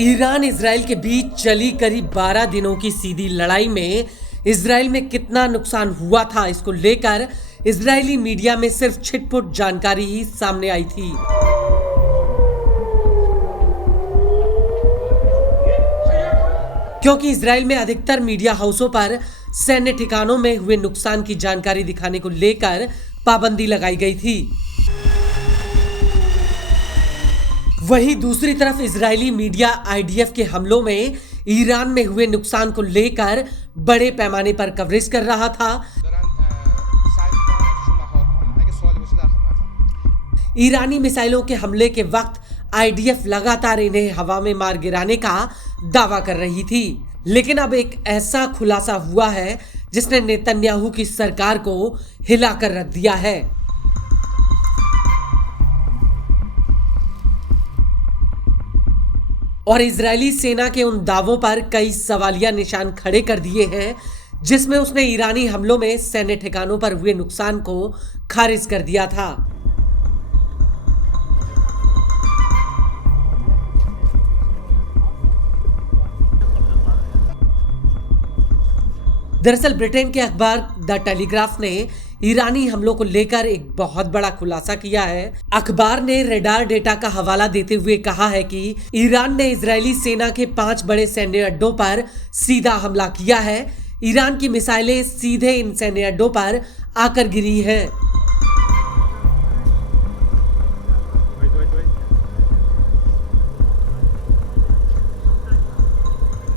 Iran Israel के बीच चली करीब 12 दिनों की सीधी लड़ाई में इजराइल में कितना नुकसान हुआ था, इसको लेकर इजरायली मीडिया में सिर्फ छिटपुट जानकारी ही सामने आई थी। क्योंकि इजराइल में अधिकतर मीडिया हाउसों पर सैन्य ठिकानों में हुए नुकसान की जानकारी दिखाने को लेकर पाबंदी लगाई गई थी। वहीं दूसरी तरफ इजरायली मीडिया आईडीएफ के हमलों में ईरान में हुए नुकसान को लेकर बड़े पैमाने पर कवरेज कर रहा था। ईरानी मिसाइलों के हमले के वक्त आईडीएफ लगातार इन्हें हवा में मार गिराने का दावा कर रही थी, लेकिन अब एक ऐसा खुलासा हुआ है जिसने नेतन्याहू की सरकार को हिलाकर रख दिया है। और इजरायली सेना के उन दावों पर कई सवालिया निशान खड़े कर दिए हैं, जिसमें उसने ईरानी हमलों में सैन्य ठिकानों पर हुए नुकसान को खारिज कर दिया था। दरअसल ब्रिटेन के अखबार द टेलीग्राफ ने ईरानी हमलों को लेकर एक बहुत बड़ा खुलासा किया है। अखबार ने रडार डेटा का हवाला देते हुए कहा है कि ईरान ने इजरायली सेना के 5 बड़े सैन्य अड्डों पर सीधा हमला किया है। ईरान की मिसाइलें सीधे इन सैन्य अड्डों पर आकर गिरी हैं।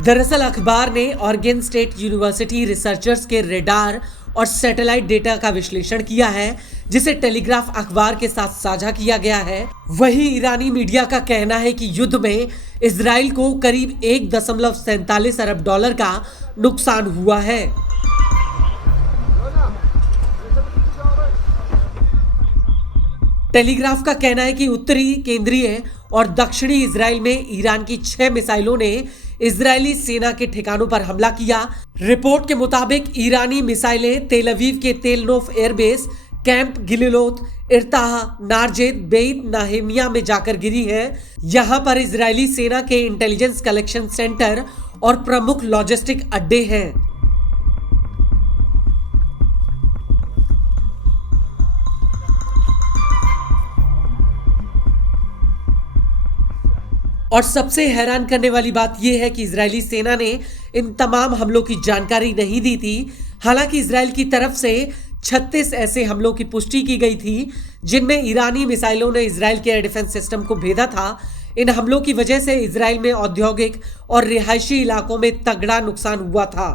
दरअसल अखबार ने ऑरेगन स्टेट यूनिवर्सिटी रिसर्चर्स के रडार और सैटेलाइट डेटा का विश्लेषण किया है, जिसे टेलीग्राफ अखबार के साथ साझा किया गया है। वहीं ईरानी मीडिया का कहना है कि युद्ध में इजराइल को करीब 1.47 अरब डॉलर का नुकसान हुआ है। टेलीग्राफ का कहना है कि उत्तरी, केंद्रीय और दक्षिणी इजराइल में ईरान की 6 मिसाइलों ने इजरायली सेना के ठिकानों पर हमला किया। रिपोर्ट के मुताबिक ईरानी मिसाइलें तेल अवीव के तेल नोफ एयरबेस, कैंप गिलिलोत, इर्ताह, नारजेद, बेइत नाहेमिया में जाकर गिरी है। यहां पर इजरायली सेना के इंटेलिजेंस कलेक्शन सेंटर और प्रमुख लॉजिस्टिक अड्डे हैं। और सबसे हैरान करने वाली बात यह है कि इजरायली सेना ने इन तमाम हमलों की जानकारी नहीं दी थी। हालांकि इजराइल की तरफ से 36 ऐसे हमलों की पुष्टि की गई थी, जिनमें ईरानी मिसाइलों ने इजराइल के एयर डिफेंस सिस्टम को भेदा था। इन हमलों की वजह से इजराइल में औद्योगिक और रिहायशी इलाकों में तगड़ा नुकसान हुआ था।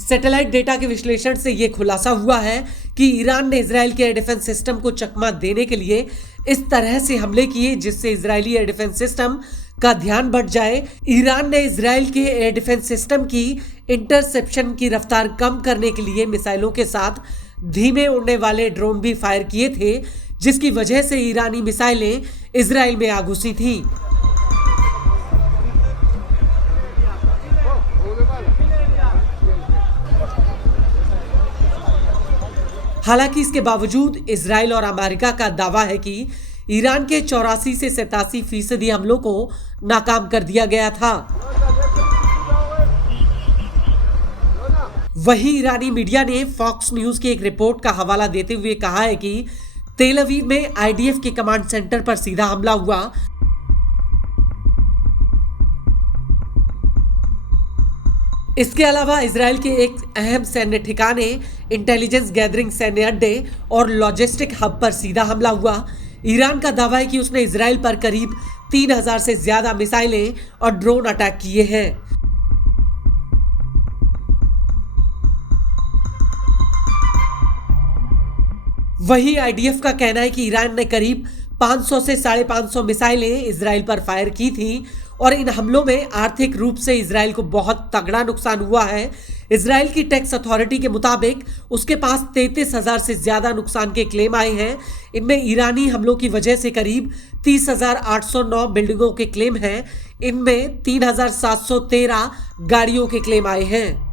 सैटेलाइट डेटा के विश्लेषण से यह खुलासा हुआ है कि ईरान ने इजराइल के एयर डिफेंस सिस्टम को चकमा देने के लिए इस तरह से हमले किए जिससे इजरायली एयर डिफेंस सिस्टम का ध्यान बढ़ जाए। ईरान ने इजराइल के एयर डिफेंस सिस्टम की इंटरसेप्शन की रफ्तार कम करने के लिए मिसाइलों के साथ धीमे उड़ने वाले ड्रोन भी फायर किए थे, जिसकी वजह से ईरानी मिसाइलें इजराइल में आ घुसी थी। हालांकि इसके बावजूद इजराइल और अमेरिका का दावा है कि ईरान के 84 से 87% हमलों को नाकाम कर दिया गया था। वहीं ईरानी मीडिया ने फॉक्स न्यूज की एक रिपोर्ट का हवाला देते हुए कहा है कि तेल अवीव में आईडीएफ के कमांड सेंटर पर सीधा हमला हुआ। इसके अलावा इजराइल के एक अहम सैन्य ठिकाने, इंटेलिजेंस गैदरिंग सैन्य अड्डे और लॉजिस्टिक हब पर सीधा हमला हुआ। ईरान का दावा है कि उसने इजराइल पर करीब 3000 से ज्यादा मिसाइलें और ड्रोन अटैक किए हैं। वहीं आईडीएफ का कहना है कि ईरान ने करीब 500 से 550 मिसाइलें इजराइल पर फायर की थी और इन हमलों में आर्थिक रूप से इजराइल को बहुत तगड़ा नुकसान हुआ है। इजराइल की टैक्स अथॉरिटी के मुताबिक उसके पास 33,000 से ज्यादा नुकसान के क्लेम आए हैं। इनमें ईरानी हमलों की वजह से करीब 30,809 बिल्डिंगों के क्लेम हैं। इनमें 3,713 गाड़ियों के क्लेम आए हैं।